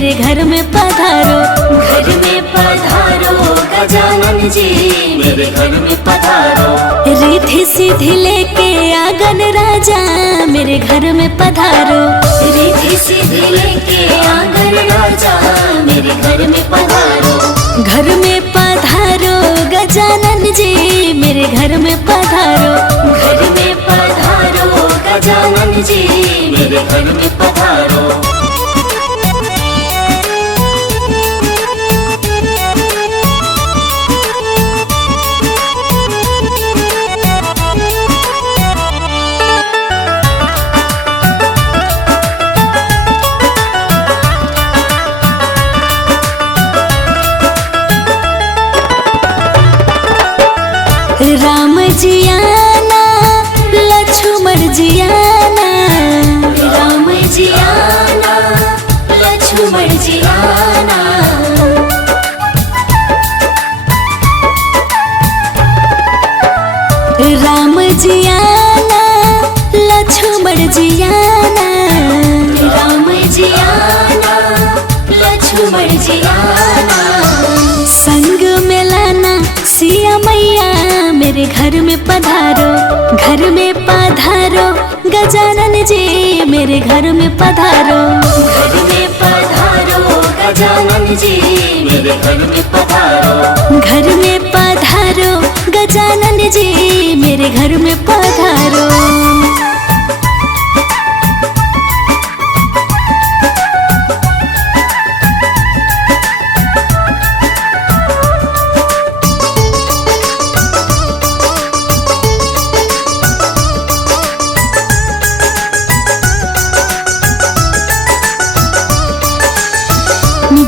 मेरे घर में पधारो। घर में पधारो गजानन जी, मेरे घर में पधारो। रिद्धि सिद्धि लेके आंगन राजा, मेरे घर में पधारो। रिद्धि सिद्धि लेके आंगन राजा, मेरे घर में पधारो। घर में पधारो गजानन जी, मेरे घर में पधारो। घर में पधारो गजानन जी, मेरे घर में पधारो। राम जी आना, लक्ष्मण जी आना। राम जी आना, लक्ष्मण जी आना। राम जी आना, लक्ष्मण जी आना। राम जी आना, लक्ष्मण जी आना। संग में लाना सिया मैया, मेरे घर में पधारो। घर में पधारो गजानन जी, मेरे घर में पधारो। घर में पधारो गजानन जी, मेरे घर में पधारो। घर में पधारो गजानन जी, मेरे घर में पधारो।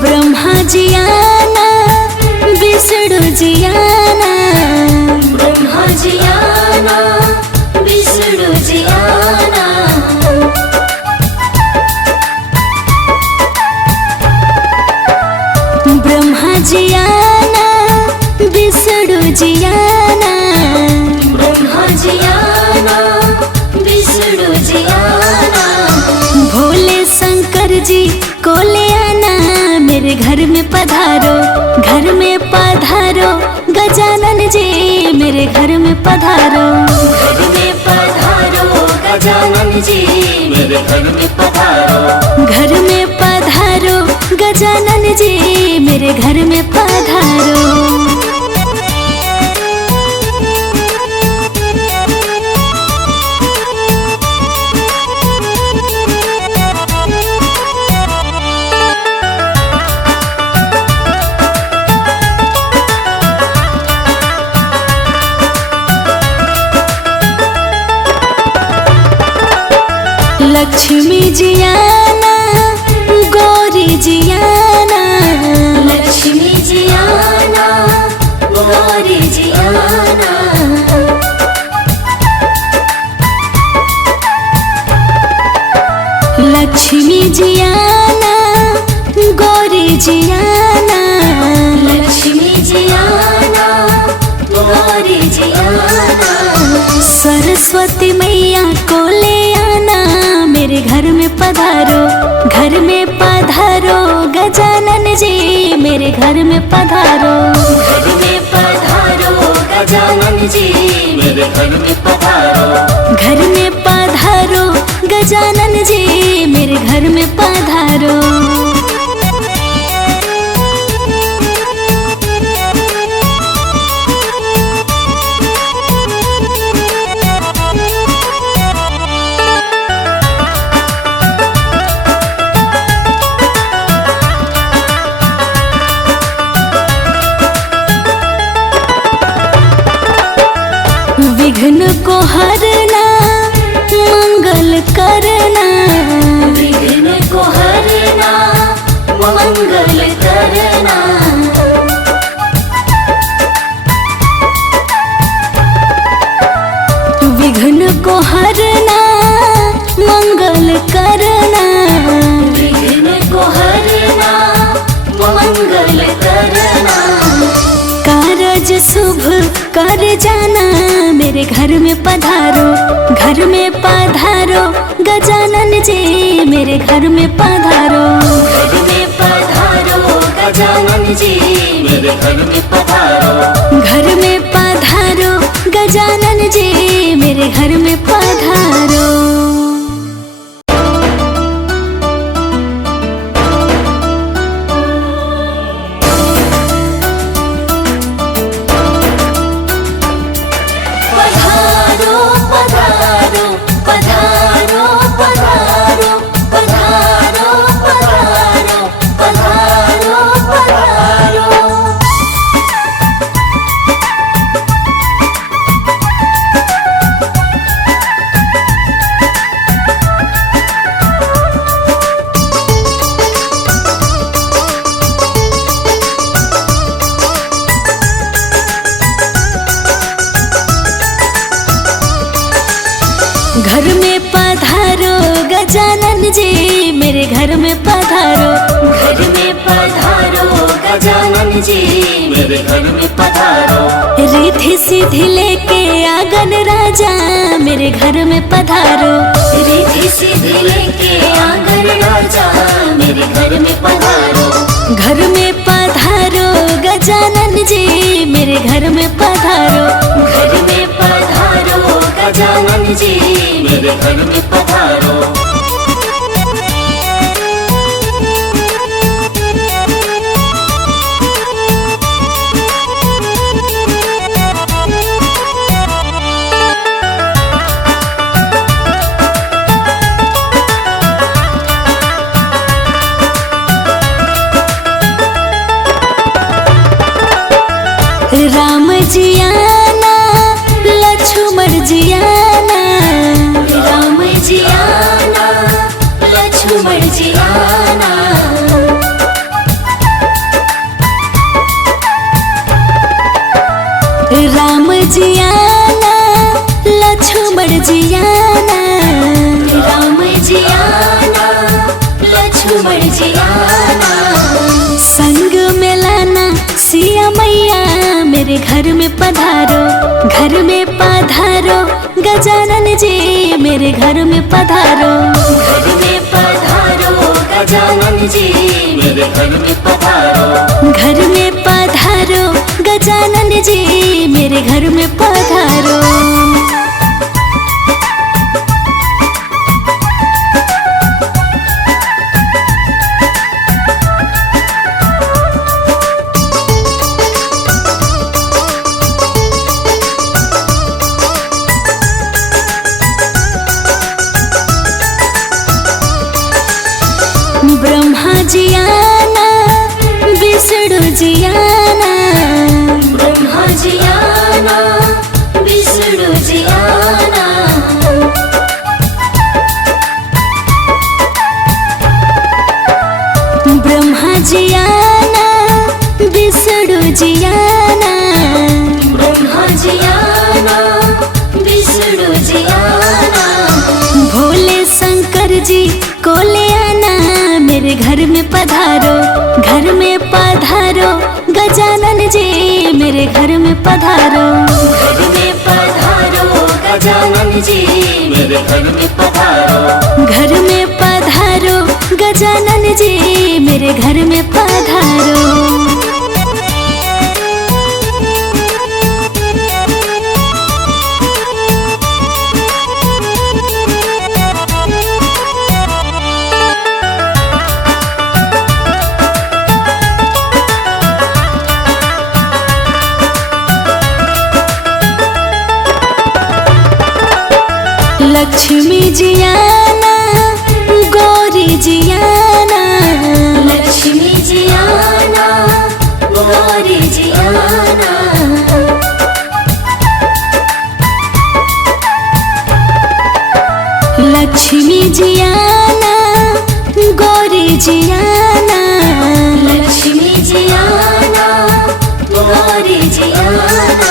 ब्रह्मा जी आना, विष्णु जी आना। ब्रह्मा जी आना, विष्णु जी आना। ब्रह्मा जी आना, विष्णु जी आना। ब्रह्मा जी आना, विष्णु जी आना। भोले शंकर जी को ले आना, मेरे घर में पधारो। घर में पधारो गजानन जी, मेरे घर में पधारो। घर में पधारो गजानन जी, मेरे घर में पधारो। घर में पधारो गजानन जी, मेरे घर में पधारो। लक्ष्मी जी आना, गौरी जी आना। लक्ष्मी जी आना, गौरी जी आना। लक्ष्मी जी आना, गौरी जी आना। लक्ष्मी जी आना, गौरी जी आना। सरस्वती मैया को ले आना, मेरे घर में पधारो। घर में पधारो गजानन जी, मेरे घर में पधारो। घर में पधारो गजानन जी, मेरे घर में पधारो। घर में पधारो गजानन जी, मेरे घर में पधारो। विघ्न को हरना, मंगल करना। विघ्न को हरना, मंगल करना। विघ्न को हरना, मंगल करना। विघ्न को हरना, मंगल करना। कारज शुभ कर जाना, मेरे घर में पधारो। घर में पधारो गजानन जी, मेरे घर में पधारो। घर में गजानन जी मेरे घर में पधारो। घर में पधारो गजानन जी मेरे घर में पधारो। पधारो पधारो पधारो पधारो पधारो पधारो पधारो पधारो। घर में पधारो गजानन जी मेरे घर में पधारो। घर में पधारो गजानन जी मेरे घर में पधारो। रिद्धि सिद्धि लेके आंगन राजा मेरे घर में पधारो। रिद्धि सिद्धि लेके आंगन राजा मेरे घर में पधारो। घर में पधारो गजानन जी मेरे घर में पधारो। घर में पधारो गजानन जी मेरे घर में पधारो। राम जी आना लक्ष्मण जी आना। राम जी आना लक्ष्मण जी आना। राम जी आना लक्ष्मण जी आना। राम जी आना लक्ष्मण जी आना। संग में लाना सिया मैया मेरे घर में पधारो। घर में पधारो गजानन जी मेरे घर में पधारो। घर में पधारो गजानन जी मेरे घर में पधारो। घर में पधारो गजानन जी मेरे घर में पधारो। ब्रह्मा जी आना विष्णु जी आना। ब्रह्मा जी आना विष्णु जी आना। ब्रह्मा जी आना विष्णु जी आना। ब्रह्मा जी आना विष्णु जी आना। भोले शंकर जी को ले आना मेरे घर में पधारो। घर में पधारो गजानन जी मेरे घर में पधारो। घर में पधारो गजानन जी मेरे घर में पधारो। घर में पधारो गजानन जी मेरे घर में पधारो। लक्ष्मी जी आना गौरी जी आना। लक्ष्मी जी आना गौरी जी आना। लक्ष्मी जी आना गौरी जी आना। लक्ष्मी जी आना गौरी जी आना।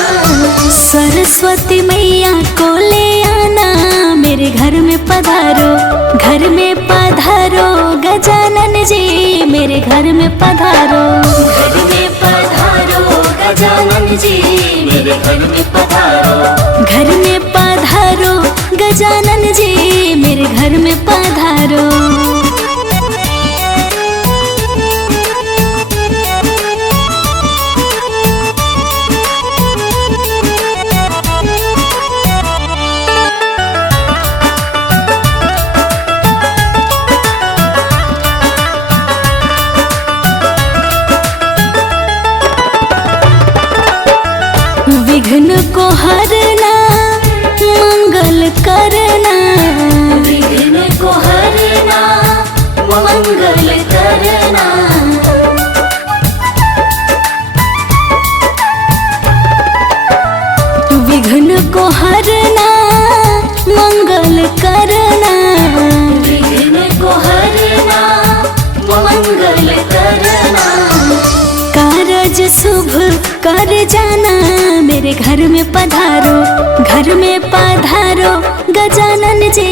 सरस्वती मैया को ले आना मेरे घर में पधारो। घर में पधारो गजानन जी मेरे घर में पधारो। घर में पधारो गजानन जी मेरे घर में पधारो। घर में पधारो गजानन जी मेरे घर में पधारो। हरना मंगल करना, विघ्न को हरना मंगल करना। विघ्न को हरना मंगल करना, विघ्न को हरना मंगल करना। कारज शुभ कर जाना, मेरे घर में पधारो, घर में पधारो गजानन जी,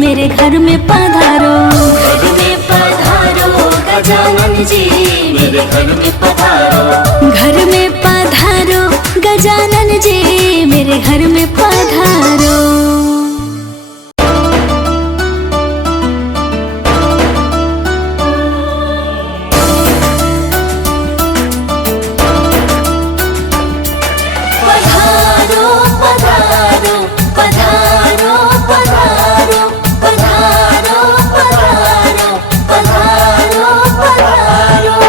मेरे घर में पधारो। घर में पधारो गजानन जी, मेरे घर में पधारो। घर में पधारो गजानन जी, मेरे घर में पधारो। पधारो पधारो पधारो पधारो पधारो पधारो पधारो पधारो।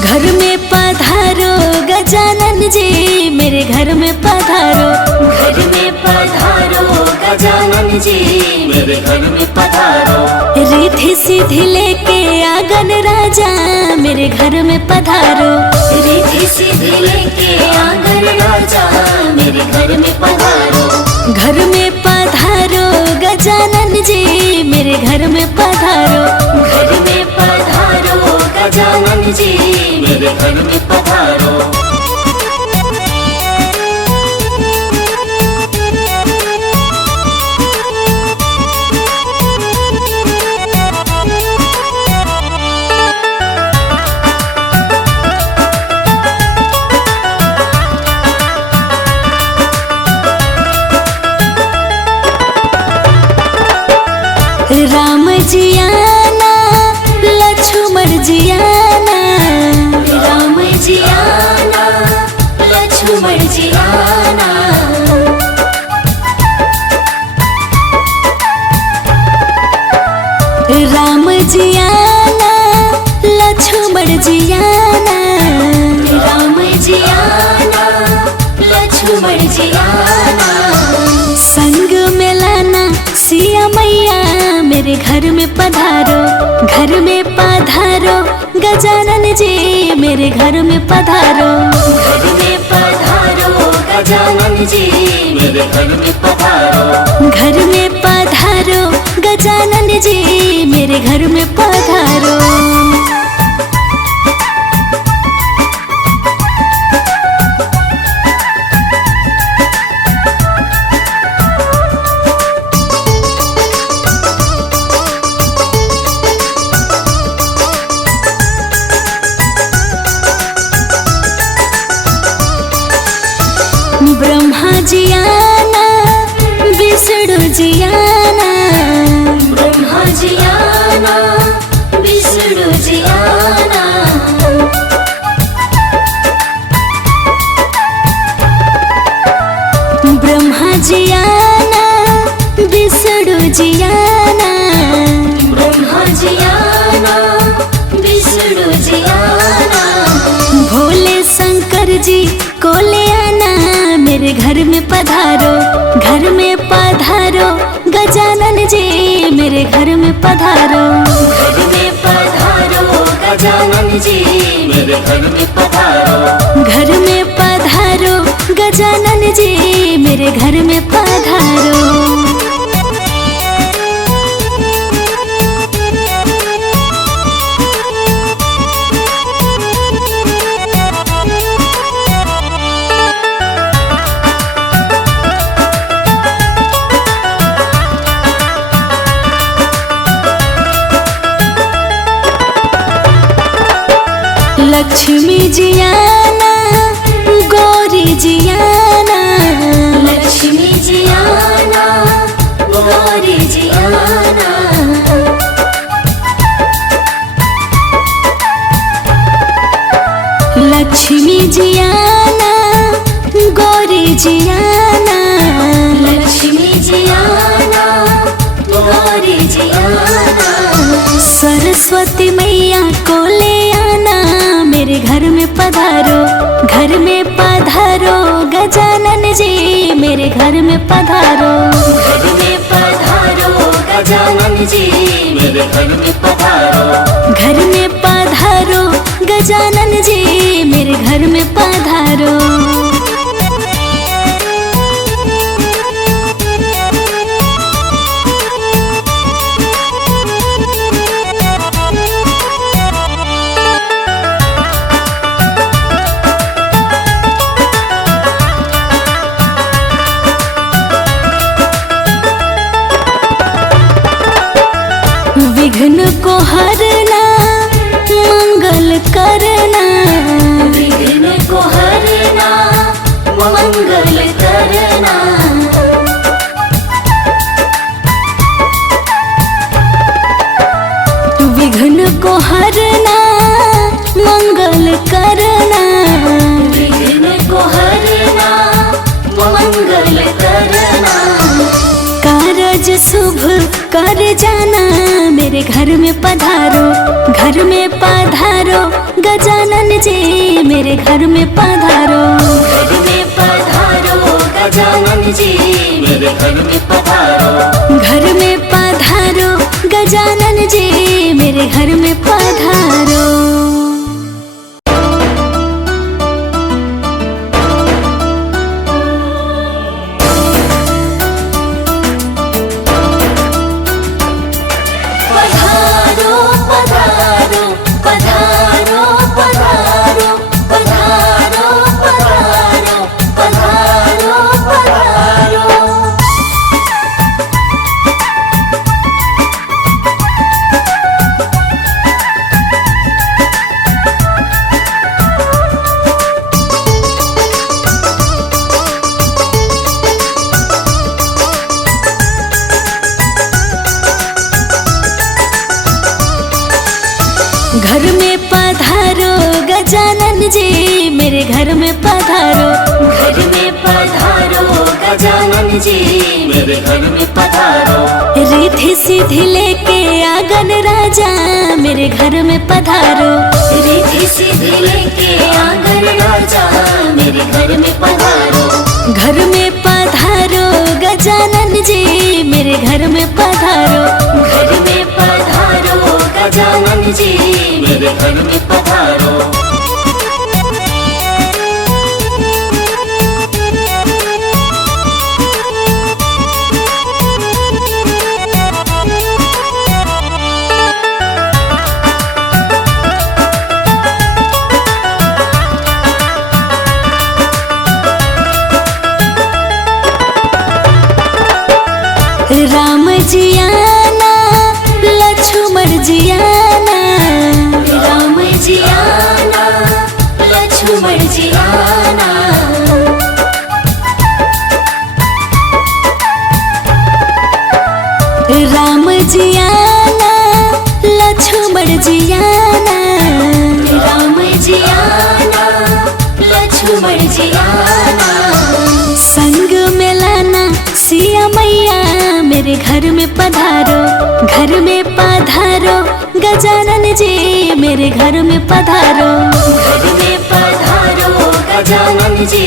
घर में पधारो गजानन जी, मेरे घर में पधारो। घर में पधारो गजानन जी, मेरे घर में पधारो। रिद्धि सिद्धि लेके आंगन राजा, मेरे घर में पधारो। रिद्धि सिद्धि लेके आंगन राजा, मेरे घर में पधारो। घर में पधारो गजानन जी, मेरे घर में पधारो। घर में पधारो गजानन जी, मेरे घर में पधारो। राम जी आना लक्ष्मण जी आना, राम जी आना लक्ष्मण जी आना। राम जी आना लक्ष्मण जी आना, राम जी आना लक्ष्मण जी आना। संग में लाना सिया मैया, मेरे घर में पधारो। घर में पधारो गजानन जी, मेरे घर में पधारो। घर में पधारो गजानन जी, मेरे घर में पधारो। घर में पधारो गजानन जी, मेरे घर में पधारो। ब्रह्मा जी आना विष्णु जी आना, ब्रह्मा जी आना विष्णु जी आना। ब्रह्मा जी आना विष्णु जी आना, ब्रह्मा जी आना विष्णु जी आना। भोले शंकर जी को ले आना, मेरे घर में पधारो। घर में पधारो गजानन जी, मेरे घर में पधारो। घर में पधारो गजानन जी, मेरे घर में पधारो। घर में पधारो गजानन जी, मेरे घर में पधारो। लक्ष्मी जी आना गौरी जी आना, लक्ष्मी जी आना गौरी जी आना। जियाना गौरी जियाना, लक्ष्मी जियाना गौरी जियाना, सरस्वती मैया को ले आना मेरे घर में पधारो, घर में पधारो गजानन जी मेरे घर में पधारो, घर में पधारो गजानन जी मेरे घर में पधारो, घर में पधारो गजानन जी मेरे घर में पधारो। विघ्न को हरना मंगल करना, विघ्न को हरना मंगल करना, विघ्न को हरना मंगल करना, विघ्न को हरना मंगल करना, कारज शुभ कर जाना मेरे घर में पधारो, घर में पधारो गजानन जी मेरे घर में पधारो, घर में पधारो गजानन जी मेरे घर में पधारो, घर में पधारो गजानन जी मेरे घर में पधारो। घर में पधारो गजानन जी मेरे घर में पधारो, घर में पधारो गजानन जी मेरे घर में पधारो, रिद्धि सिद्धि लेके आंगन राजा मेरे घर में पधारो, रिद्धि सिद्धि लेके आंगन राजा मेरे घर में पधारो, घर में पधारो गजानन जी मेरे घर में पधारो, घर में पधारो गजानन जी मेरे घर में पधारो, राम जियाना लक्ष्मण जियाना, राम जियाना लक्ष्मण जियाना, राम जियाना लक्ष्मण जियाना, राम जियाना लक्ष्मण जियाना, संग में लाना सिया मैया मेरे घर में पधारो, घर में पधारो गजानन जी मेरे घर में पधारो, घर में पधारो गजानन जी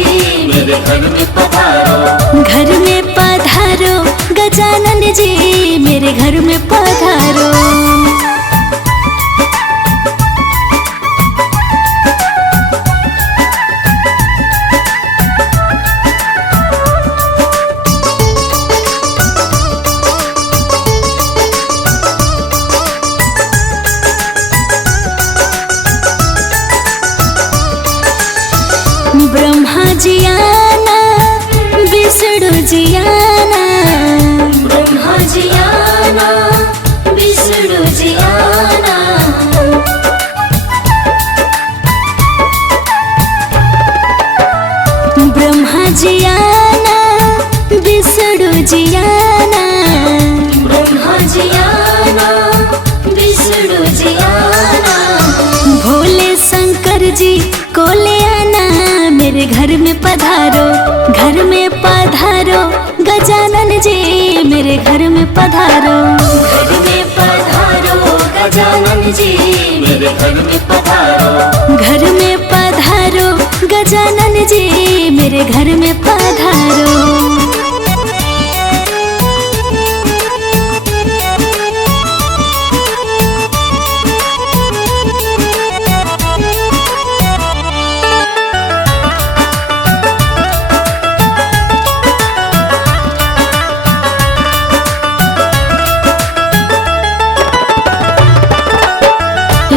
मेरे घर में पधारो, घर में पधारो गजानन जी मेरे घर में पधारो। ब्रह्मा जियाना विष्णु जियाना, ब्रह्मा जियाना विष्णु जियाना, ब्रह्मा जियाना विष्णु जियाना, ब्रह्मा जियाना विष्णु जियाना, भोले शंकर जी को ले आना मेरे घर में पधारो। घर में पधारो गजानन जी मेरे घर में पधारो। घर में पधारो गजानन जी मेरे घर में पधारो।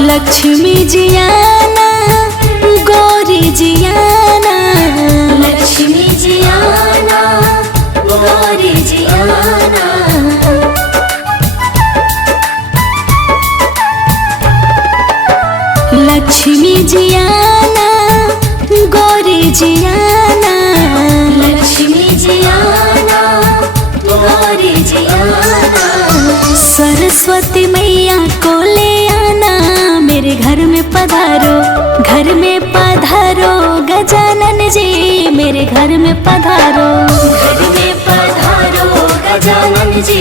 लक्ष्मी जी आना गौरी जी आना। लक्ष्मी जी आना गौरी जी आना। लक्ष्मी जी आना गौरी जी आना। लक्ष्मी जी आना गौरी जी आना। सरस्वती मैया को ले आना मेरे घर में पधारो। घर में पधारो गजानन जी मेरे घर में पधारो। घर में पधारो गजानन जी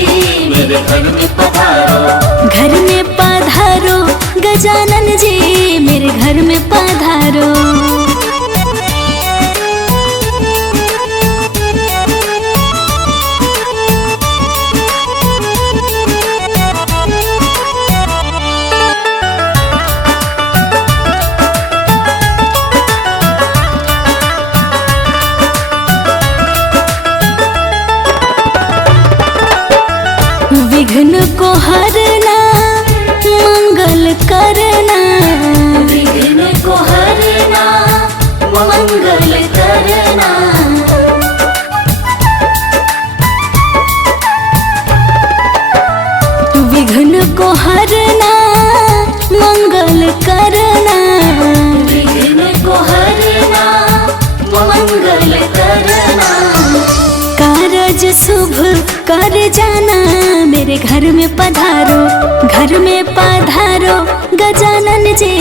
मेरे घर में पधारो। घर में पधारो गजानन जी मेरे घर में पधारो। विघ्न को हरना मंगल करना। विघ्न को हरना मंगल करना। विघ्न को हरना मंगल करना। विघ्न को हरना मंगल करना। कारज शुभ कर जाना मेरे घर में पधारो। घर में पधारो गजानन जी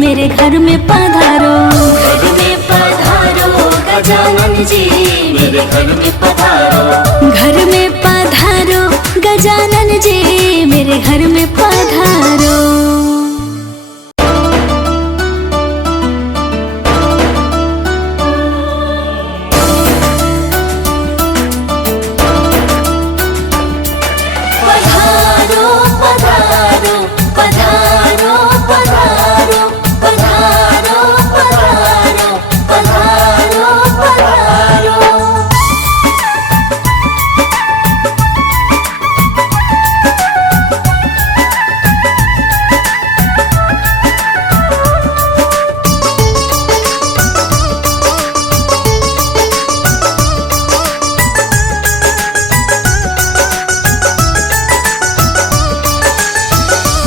मेरे घर में पधारो। घर में पधारो गजानन जी मेरे घर में पधारो। घर में पधारो गजानन जी मेरे घर में पधारो।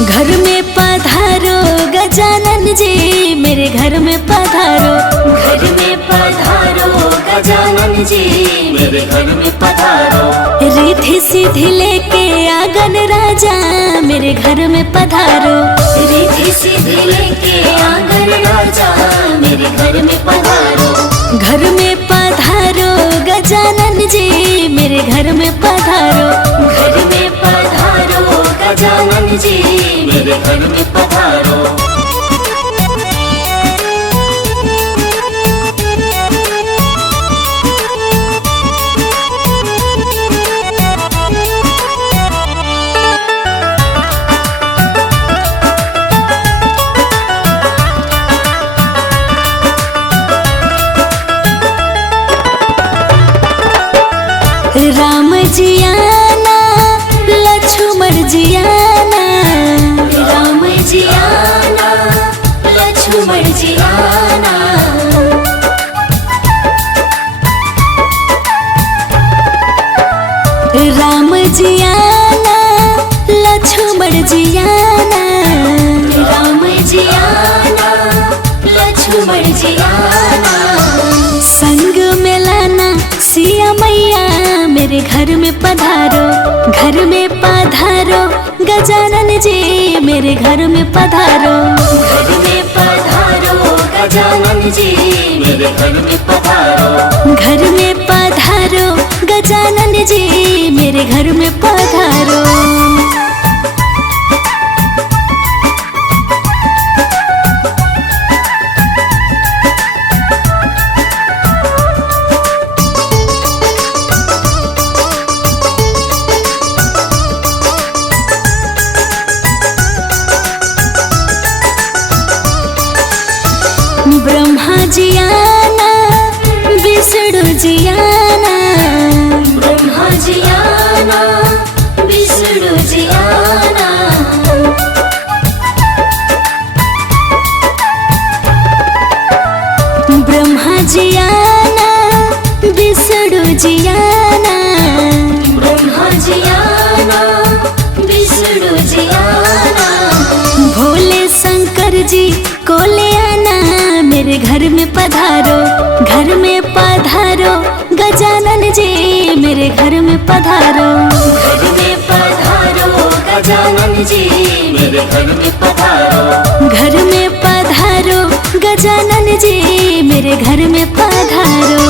घर में पधारो गजानन जी मेरे घर में पधारो। घर में पधारो गजानन जी मेरे घर में पधारो। रिद्धि सिद्धि लेके आंगन राजा मेरे घर में पधारो। रिद्धि सिद्धि लेके आंगन राजा मेरे घर में पधारो। घर में पधारो गजानन जी मेरे घर में पधारो। घर में पधारो गजानन जी मेरे घर में पधारो। राम जी आना लक्ष्मण जी आना। राम जी आना लक्ष्मण जी आना। राम जी आना लक्ष्मण जी आना। राम जी आना लक्ष्मण जी आना। संग में लाना सिया मैया मेरे घर में पधारो। घर में पधारो गजानन जी मेरे घर में पधारो। घर में पधारो गजानन जी मेरे घर में पधारो। घर में पधारो गजानन जी मेरे घर में पधारो। ब्रह्मा जी आना, विष्णु जी आना, ब्रह्मा जी आना, विष्णु जी आना, ब्रह्मा जी आना, विष्णु जी आना, ब्रह्मा जी आना, विष्णु जी आना, भोले शंकर जी को ले आना, मेरे घर में पधारो, घर में पधारो, गजानन जी मेरे घर में पधारो। घर में पधारो गजानन जी मेरे घर में पधारो, घर में पधारो, गजानन जी मेरे घर में पधारो।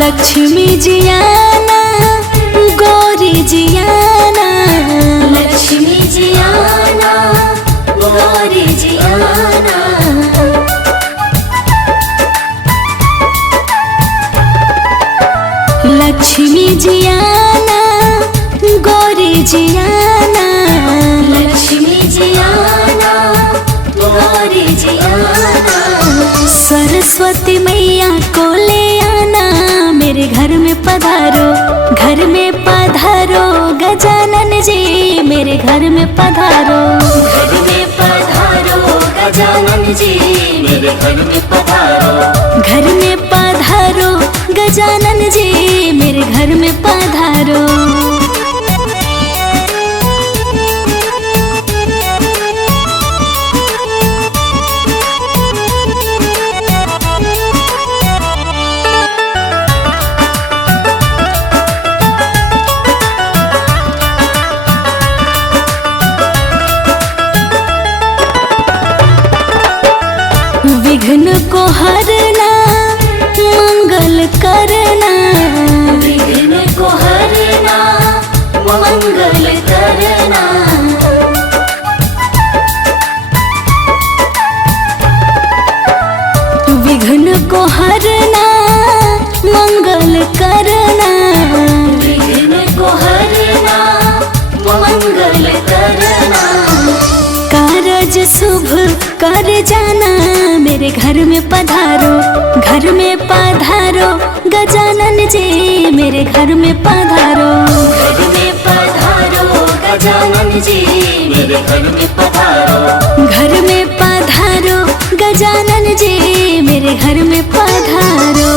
लक्ष्मी जी आना, गौरी जी आना, लक्ष्मी जी आना, गौरी जी आना, लक्ष्मी जी आना, गौरी जी आना, लक्ष्मी जी आना, गौरी जी आना, सरस्वती मैया को ले आना, मेरे घर में पधारो, घर में पधारो, गजानन जी मेरे घर में पधारो। घर में पधारो गजानन जी मेरे घर में पधारो, घर में पधारो, गजानन जी मेरे घर में पधारो। विघ्न को हरना, मंगल करना, विघ्न को हरना, मंगल करना, विघ्न को हरना, मंगल करना, विघ्न को हरना, मंगल करना, कारज शुभ कर जाना, मेरे घर में पधारो, घर में पधारो, गजानन जी मेरे घर में पधारो। घर में पधारो गजानन जी मेरे घर में पधारो, घर में पधारो, गजानन जी मेरे घर में पधारो।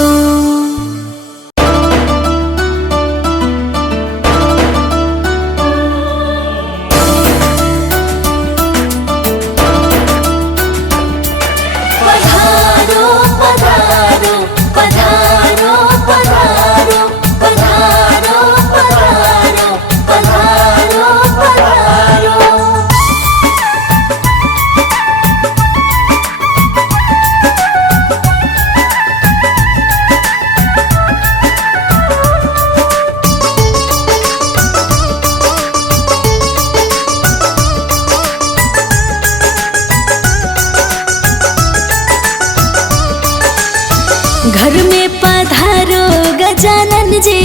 घर में पधारो, गजानन जी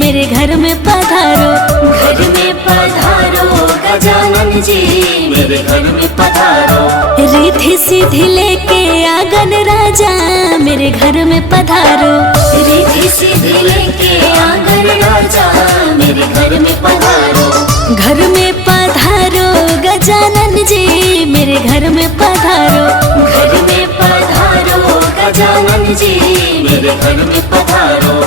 मेरे घर में पधारो। घर में पधारो गजानन जी मेरे घर में पधारो। रिद्धि सिद्धि लेके आंगन राजा मेरे घर में पधारो। रिद्धि सिद्धि लेके आंगन राजा मेरे घर में पधारो। घर में पधारो गजानन जी मेरे घर में पधारो। घर में पधारो गजानन जी मेरे घर में पधारो।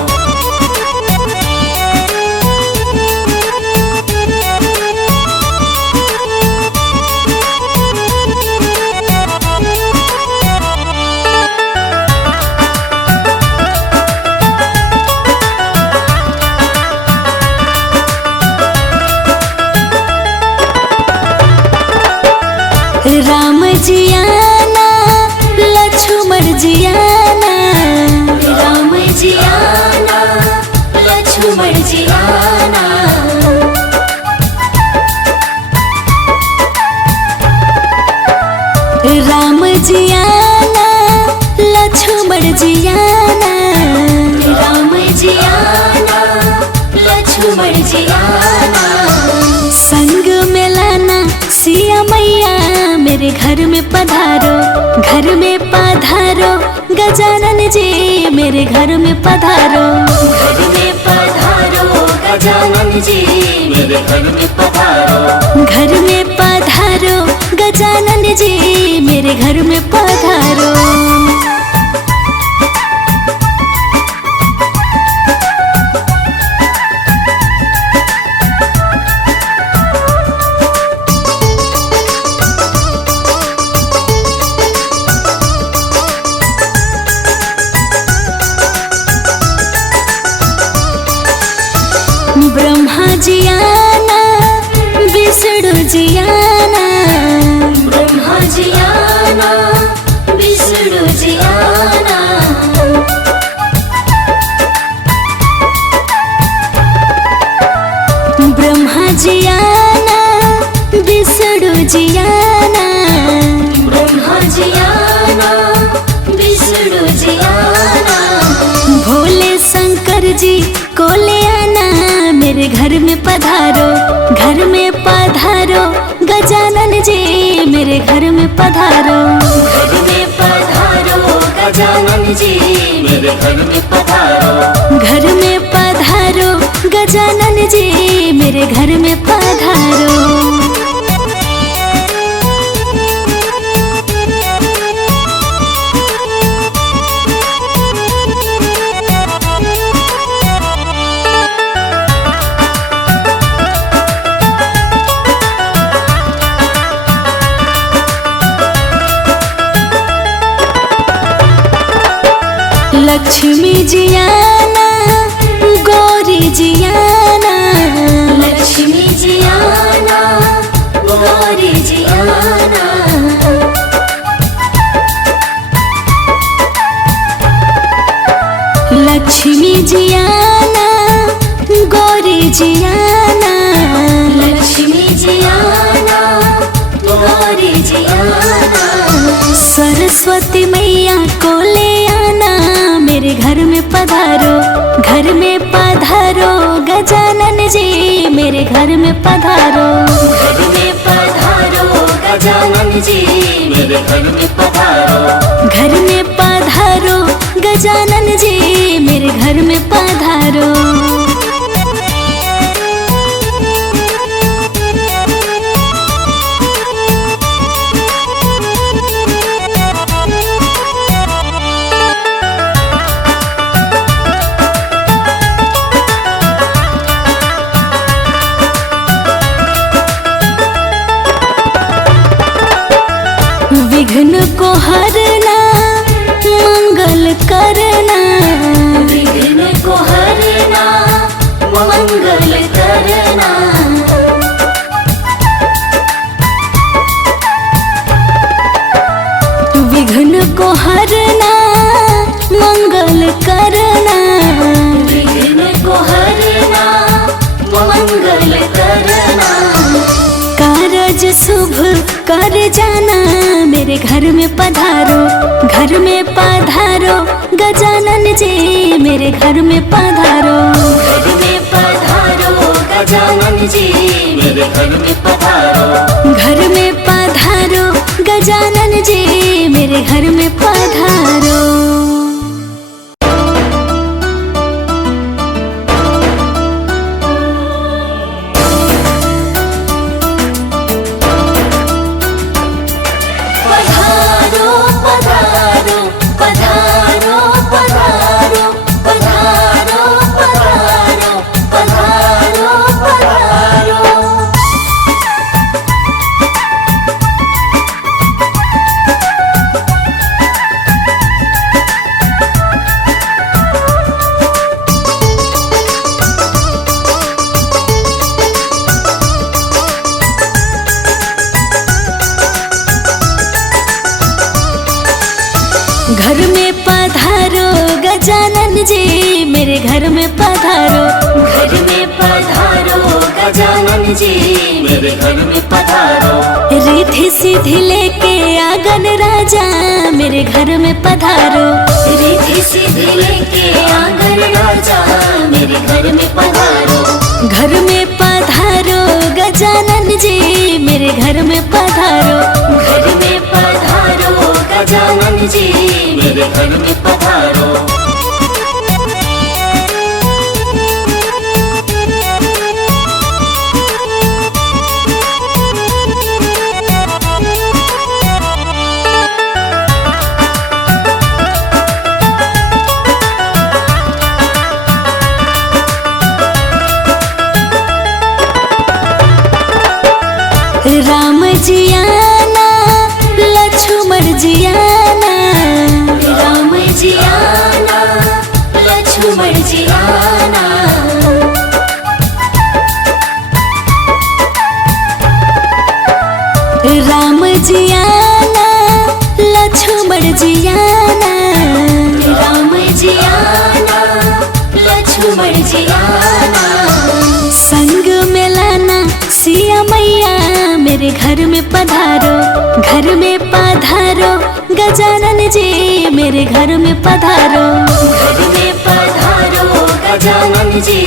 गजानन जी मेरे घर में पधारो। घर में पधारो गजानन जी मेरे घर में पधारो। घर में पधारो गजानन जी मेरे घर में पधारो। ब्रह्मा जी आना विष्णु जी आना। ब्रह्मा जी आना विष्णु जी आना। ब्रह्मा जी आना विष्णु जी आना। ब्रह्मा जी आना विष्णु जी आना। भोले शंकर जी को ले आना मेरे घर में पधारो। घर में पधारो गजानन जी मेरे घर में पधारो। घर में पधारो गजानन जी मेरे घर में पधारो। घर में पधारो गजानन जी मेरे घर में पधारो। लक्ष्मी जी आना गौरी जी आना। लक्ष्मी जी आना गौरी जी आना। लक्ष्मी जी आना गौरी जी आना। लक्ष्मी जी आना गौरी जी आना। सरस्वती मैया को ले आना मेरे घर में पधारो। घर में पधारो गजानन जी मेरे घर में पधारो। घर में पधारो गजानन जी मेरे घर में पधारो। घर में पधारो गजानन जी मेरे घर में पधारो। विघ्न को हरना मंगल करना। विघ्न को हरना मंगल करना। विघ्न को हरना मंगल करना। विघ्न को हरना मंगल करना। कारज शुभ कर जाना मेरे घर में पधारो। घर में पधारो गजानन जी मेरे घर में पधारो। घर में पधारो गजानन जी मेरे घर में पधारो। घर में पधारो गजानन जी मेरे घर में पधारो। घर में पधारो गजानन जी मेरे घर में पधारो। घर में पधारो गजानन जी मेरे घर में पधारो। रिद्धि सिद्धि लेके आंगन राजा मेरे घर में पधारो। रिद्धि सिद्धि लेके आंगन राजा मेरे घर में पधारो। घर में पधारो गजानन जी मेरे घर में पधारो। घर में पधारो गजानन जी मेरे मेरे घर में पधारो। राम जी आना लक्ष्मण जी आना, राम जी आना लक्ष्मण जी आना, राम जी आना लक्ष्मण जी आना, राम जी आना लक्ष्मण जी आना, संग में लाना सिया मैया मेरे घर में पधारो, घर में पधारो गजानन जी मेरे घर में पधारो, घर में पधारो गजानन जी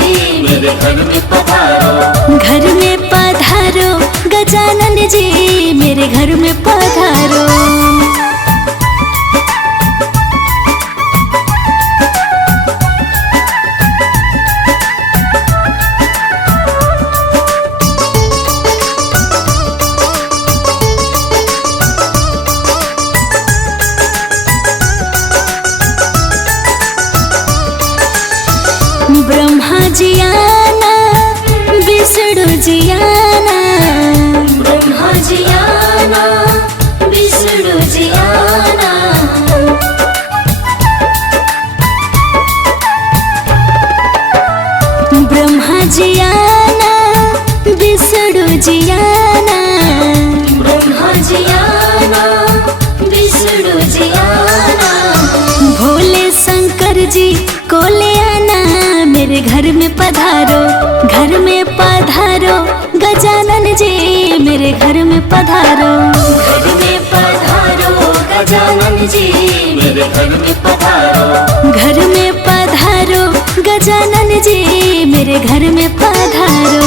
मेरे घर में पधारो, घर में पधारो गजानन जी मेरे घर में पधारो। ब्रह्मा जी आना विष्णु जी आना, ब्रह्मा जी आना विष्णु जी आना, ब्रह्मा जी आना विष्णु जी आना, ब्रह्मा जी आना विष्णु जी आना, भोले शंकर जी को ले आना मेरे घर में पधारो, घर में पधारो गजानन जी मेरे घर में पधारो, घर में पधारो गजानन जी मेरे घर में पधारो, घर में पधारो गजानन जी मेरे घर में पधारो।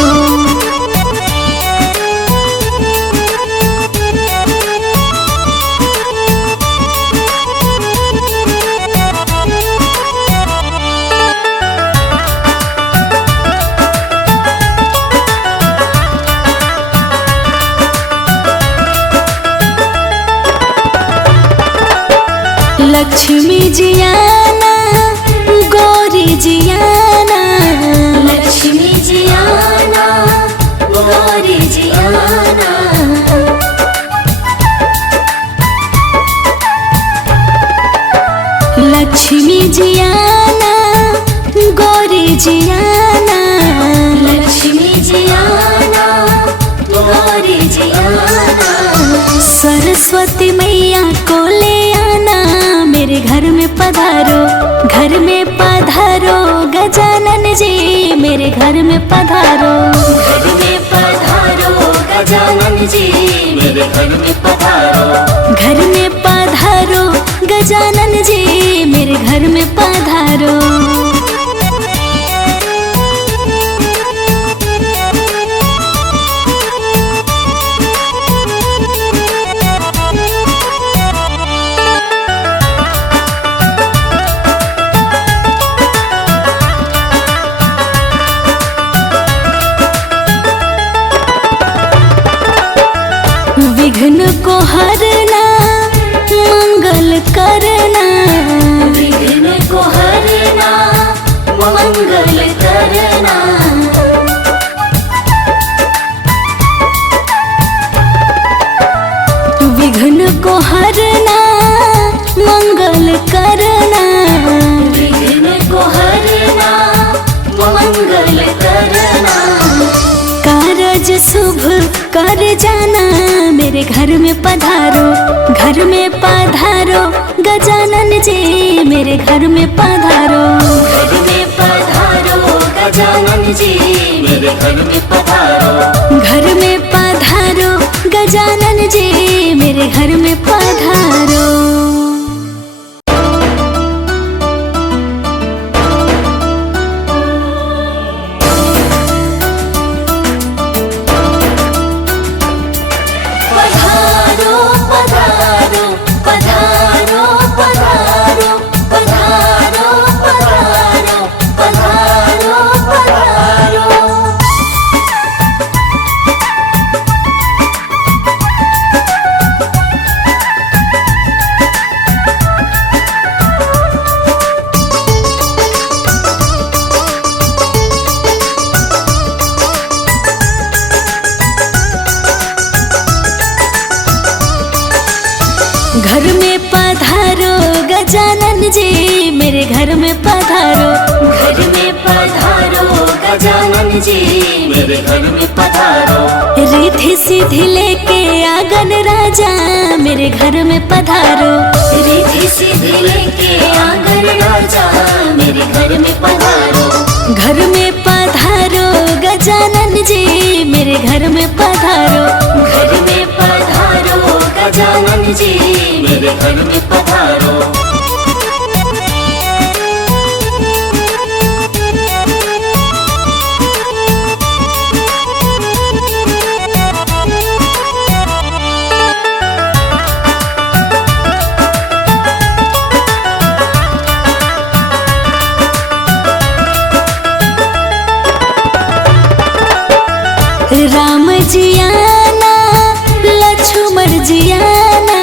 लक्ष्मी जी आना गौरी जी आना, लक्ष्मी जी आना गौरी जी आना, लक्ष्मी जी आना गौरी जी आना, लक्ष्मी जी आना गौरी जी आना, सरस्वती मैया को ले आना मेरे घर में पधारो, घर में पधारो गजानन जी मेरे घर में पधारो, घर में पधारो गजानन जी मेरे घर में पधारो, घर में पधारो गजानन जी मेरे घर में पधारो। विघ्न को हरना मंगल करना, विघ्न को हरना मंगल करना, विघ्न को हरना मंगल करना, विघ्न को हरना मंगल करना, कारज शुभ कर जाना मेरे घर में पधारो, घर में पधारो गजानन जी मेरे घर में पधारो, घर में पधारो गजानन जी मेरे घर में पधारो, घर में पधारो गजानन जी मेरे घर में पधारो। पधारो पधारो पधारो पधारो घर में पधारो। घर में पधारो गजानन जी मेरे घर में पधारो। रिद्धि सिद्धि लेके आंगन राजा मेरे घर में पधारो। रिद्धि सिद्धि लेके आंगन राजा मेरे घर में पधारो। घर में पधारो गजानन जी मेरे घर में पधारो। घर में पधारो गजानन जी मेरे घर में पधारो। राम जी आना लक्ष्मण जी आना।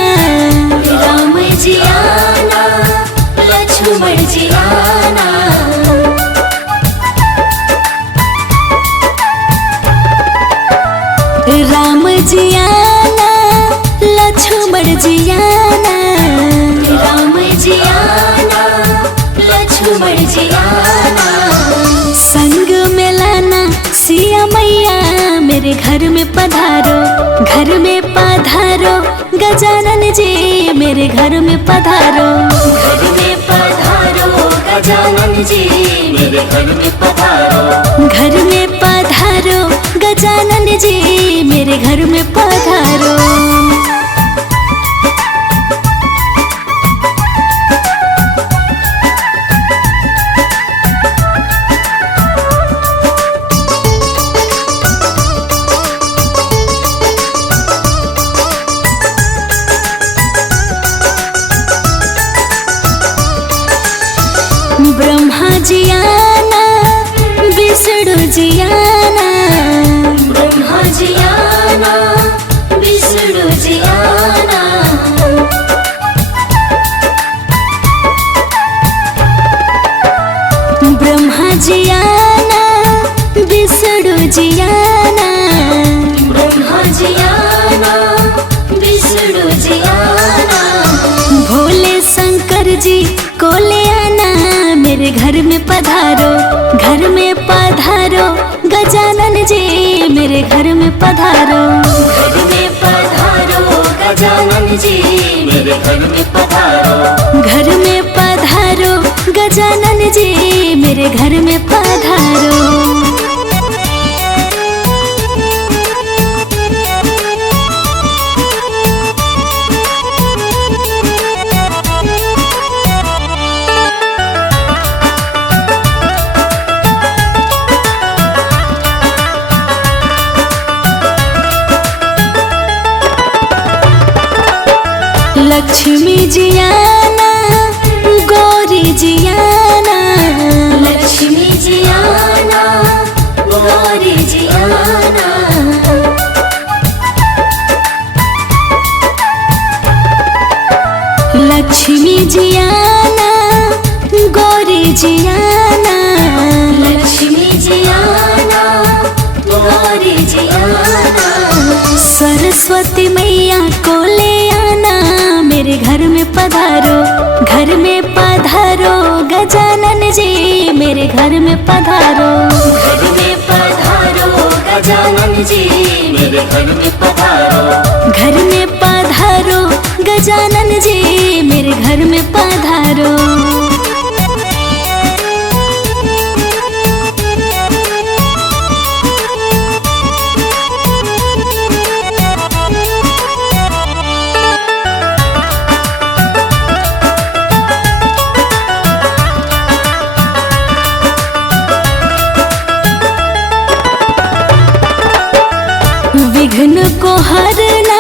राम जी आना लक्ष्मण जी आना। राम जी आना लक्ष्मण जी आना। राम जी आना लक्ष्मण जी आना। संग में लाना सिया मैया मेरे घर में पधारो। घर में पधारो गजानन जी मेरे घर में पधारो। घर में पधारो गजानन जी मेरे घर में पधारो। घर में पधारो गजानन जी मेरे घर में पधारो। ब्रह्मा जी आना विष्णु जी आना। ब्रह्मा जी आना विष्णु जी आना। ब्रह्मा जी आना विष्णु जी आना। ब्रह्मा जी आना विष्णु जी आना। भोले शंकर जी को ले आना मेरे घर में पधारो। घर में पधारो गजानन जी मेरे घर में पधारो। घर में पधारो गजानन जी मेरे घर में पधारो। घर में पधारो गजानन जी मेरे घर में पधारो। लक्ष्मी जी आना गौरी जी आना। लक्ष्मी जी आना गौरी जी आना। लक्ष्मी जी आना गौरी जी आना। लक्ष्मी जी आना गौरी जी आना। सरस्वती मैया को ले आना मेरे घर में पधारो। घर में पधारो गजानन जी मेरे घर में पधारो। घर में पधारो गजानन जी मेरे घर में पधारो। घर में पधारो गजानन जी मेरे घर में पधारो। विघ्न को हरना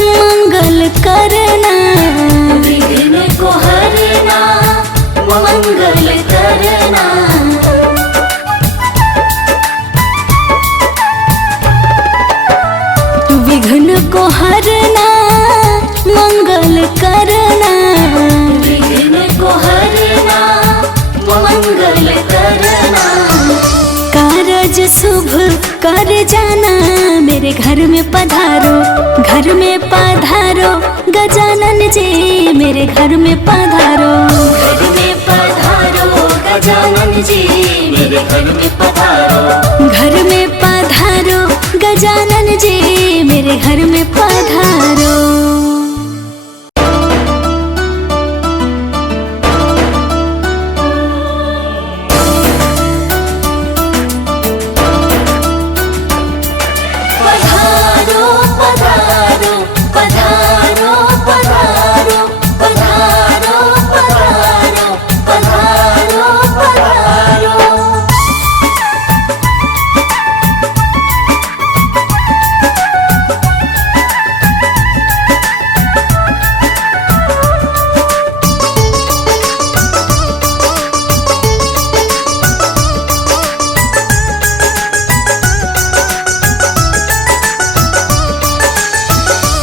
मंगल करना। विघ्न को हरना मंगल करना। विघ्न को हरना मंगल करना। विघ्न को हरना मंगल करना। कारज शुभ कर जाना मेरे घर में पधारो। घर में पधारो गजानन जी मेरे घर में पधारो। घर में पधारो मेरे घर में पधारो। घर में पधारो गजानन जी मेरे घर में पधारो। पधारो पधारो पधारो पधारो पधारो पधारो पधारो पधारो।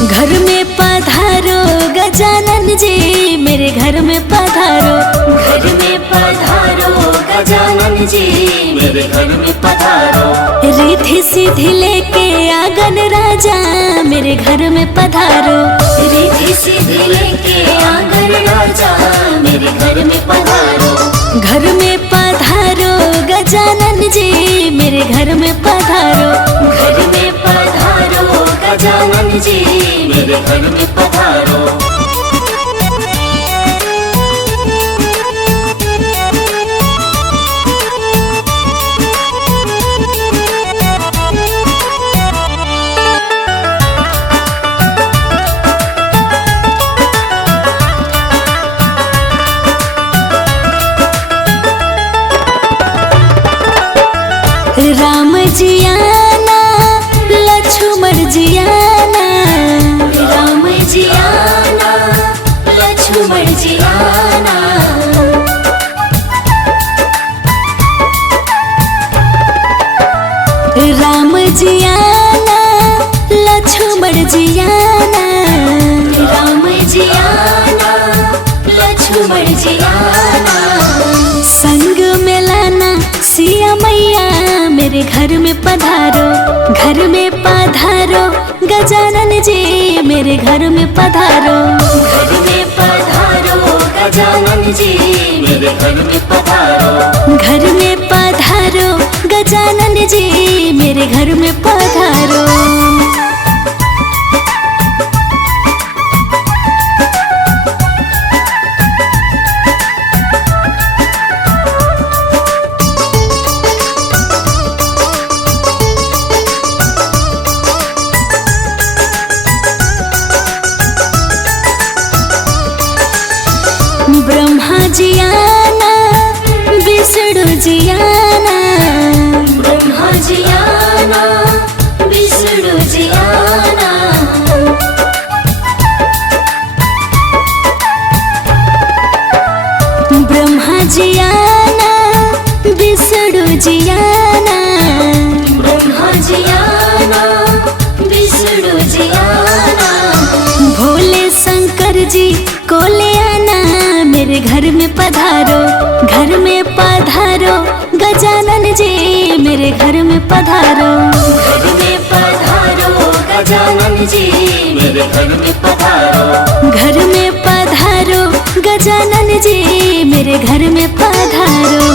घर में पधारो गजानन जी मेरे घर में पधारो। घर में पधारो गजानन जी मेरे घर में पधारो। रिद्धि सिद्धि लेके आंगन राजा मेरे घर में पधारो। रिद्धि सिद्धि लेके आंगन राजा मेरे घर में पधारो। घर में पधारो गजानन जी मेरे घर में पधारो। घर में पधारो गजानन जी मेरे घर में पधारो। राम जी आना लक्ष्मण जी आना। राम जी आना लक्ष्मण जी आना। राम जी आना लक्ष्मण जी आना। राम जी आना लक्ष्मण जी आना। संग में लाना सिया मैया मेरे घर में पधारो। घर में पधारो गजानन जी मेरे घर में पधारो। घर में पधारो गजानन जी मेरे घर में पधारो। घर में पधारो गजानन जी मेरे घर में पधारो। ब्रह्मा जी आना विष्णु जी आना। ब्रह्मा जी आना विष्णु जी आना। ब्रह्मा जी आना विष्णु जी आना। ब्रह्मा जी आना विष्णु जी आना। भोले शंकर जी को ले आना मेरे घर में पधारो। घर में पधारो गजानन जी मेरे घर में पधारो। घर में पधारो गजानन जी मेरे घर में पधारो। घर में पधारो गजानन जी मेरे घर में पधारो।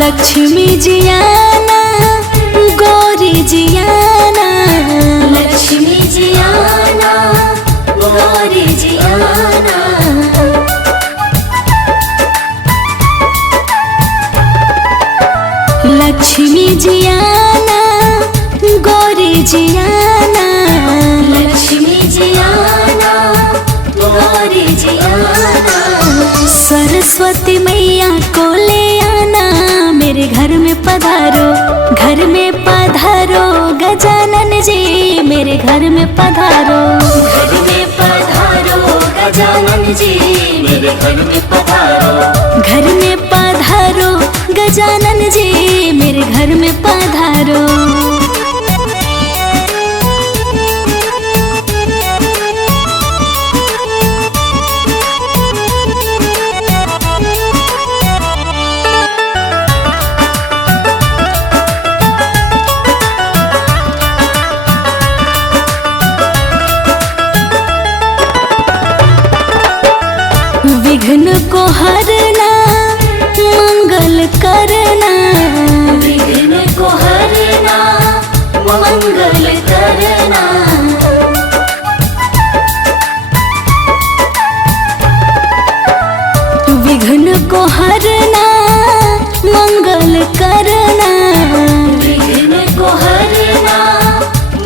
लक्ष्मी जी आना गौरी जी आना। लक्ष्मी जी आना गौरी जी आना। लक्ष्मी जी आना गौरी जी आना। लक्ष्मी जी आना गौरी जी आना। सरस्वती मैया को ले आना मेरे घर में पधारो। घर में पधारो गजानन जी मेरे घर में पधारो। घर में पधारो गजानन जी मेरे घर में पधारो। घर में पधारो गजानन जी मेरे घर में पधारो। विघ्न को हरना मंगल करना, विघ्न को हरना मंगल करना। विघ्न को हरना मंगल करना, विघ्न को हरना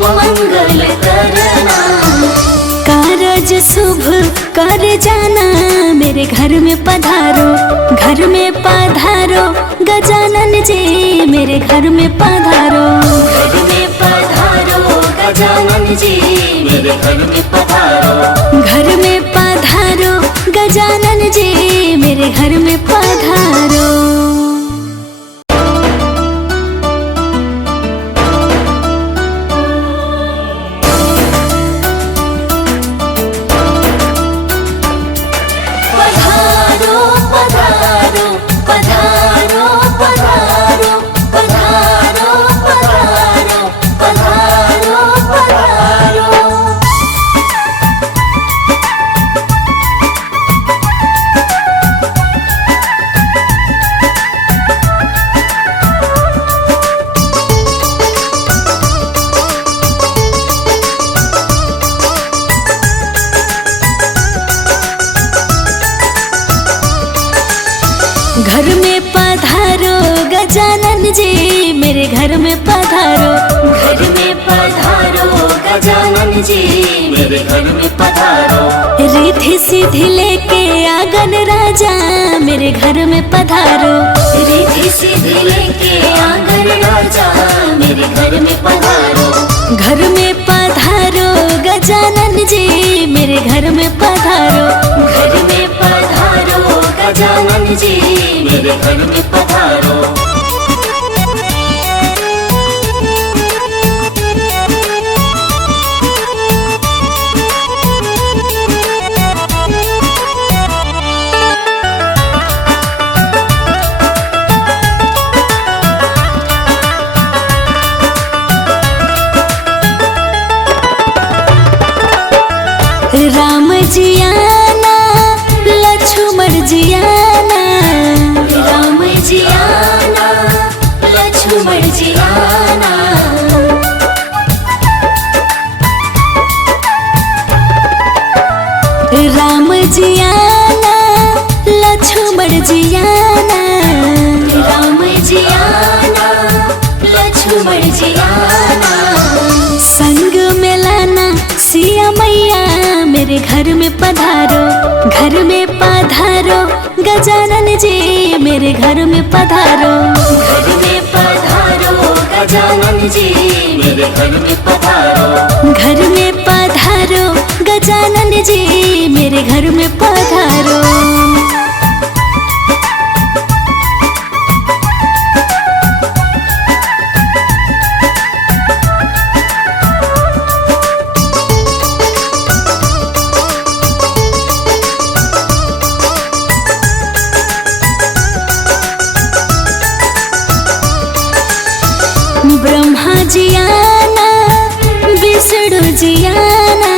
मंगल करना। कारज शुभ कर जाना मेरे घर में पधारो, घर में पधारो गजानन जी मेरे घर में पधारो, घर में पधारो गजानन जी मेरे घर में पधारो, घर में पधारो गजानन जी मेरे घर में पधारो। घर में पधारो गजानन जी मेरे घर में पधारो, घर में पधारो गजानन जी मेरे घर में पधारो। रिद्धि सिद्धि लेके आंगन राजा मेरे घर में पधारो, रिद्धि सिद्धि लेके आंगन राजा मेरे घर में पधारो। घर में पधारो गजानन जी मेरे घर में पधारो, घर में पधारो गजानन जी मेरे घर में पधारो। राम जी आना लक्ष्मण जी आना, राम जी आना लक्ष्मण जी आना। राम जी आना लक्ष्मण जी आना, राम जी आना लक्ष्मण जी आना। संग में लाना सिया मैया मेरे घर में पधारो, घर में पधारो गजानन जी मेरे घर में पधारो, घर में पधारो गजानन जी मेरे घर में पधारो। घर में पधारो गजानन जी मेरे घर में पधारो। ब्रह्मा जी आना विष्णु जी आना,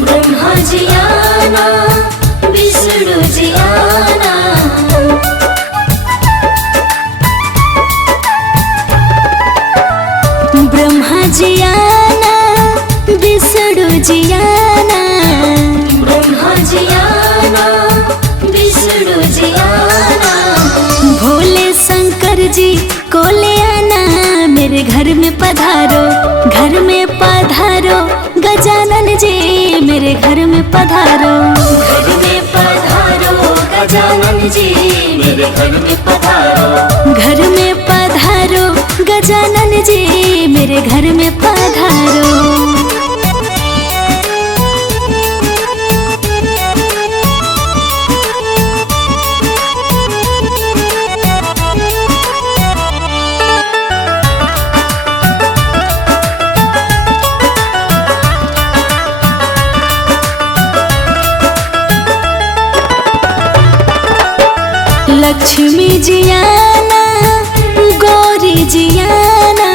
ब्रह्मा जी आना विष्णु जी आना। ब्रह्मा जी आना विष्णु जी आना, ब्रह्मा जी आना विष्णु जी आना। भोले शंकर जी को ले आना मेरे घर में पधारो, घर में पधारो गजानन जी मेरे घर में पधारो, घर में पधारो गजानन जी मेरे घर में पधारो। घर में पधारो गजानन जी मेरे घर में पधारो। लक्ष्मी जी आना गौरी जी आना,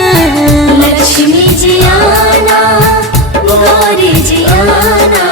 लक्ष्मी जी आना गौरी जी आना।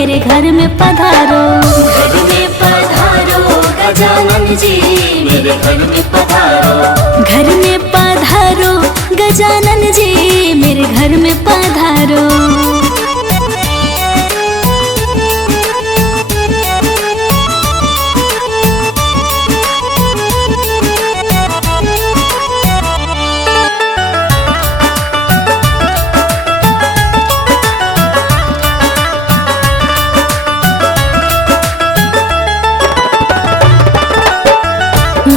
मेरे घर में पधारो। घर में पधारो गजानन जी मेरे घर में पधारो। घर में पधारो गजानन जी मेरे घर में पधारो।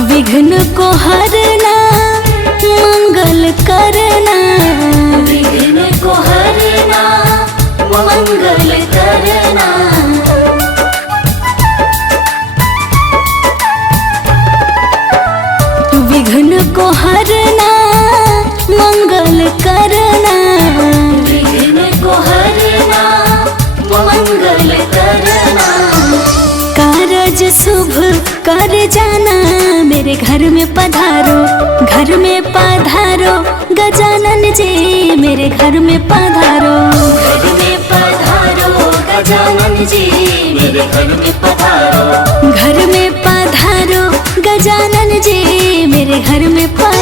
विघ्न को हरना मंगल करना। विघ्न को हरना मंगल करना। विघ्न को हरना मंगल करना। विघ्न को हरना मंगल करना। कारज शुभ कर जाना मेरे घर में पधारो। घर में पधारो गजानन जी मेरे घर में पधारो। घर में पधारो गजानन जी मेरे घर में पधारो। घर में पधारो गजानन जी मेरे घर में पधारो।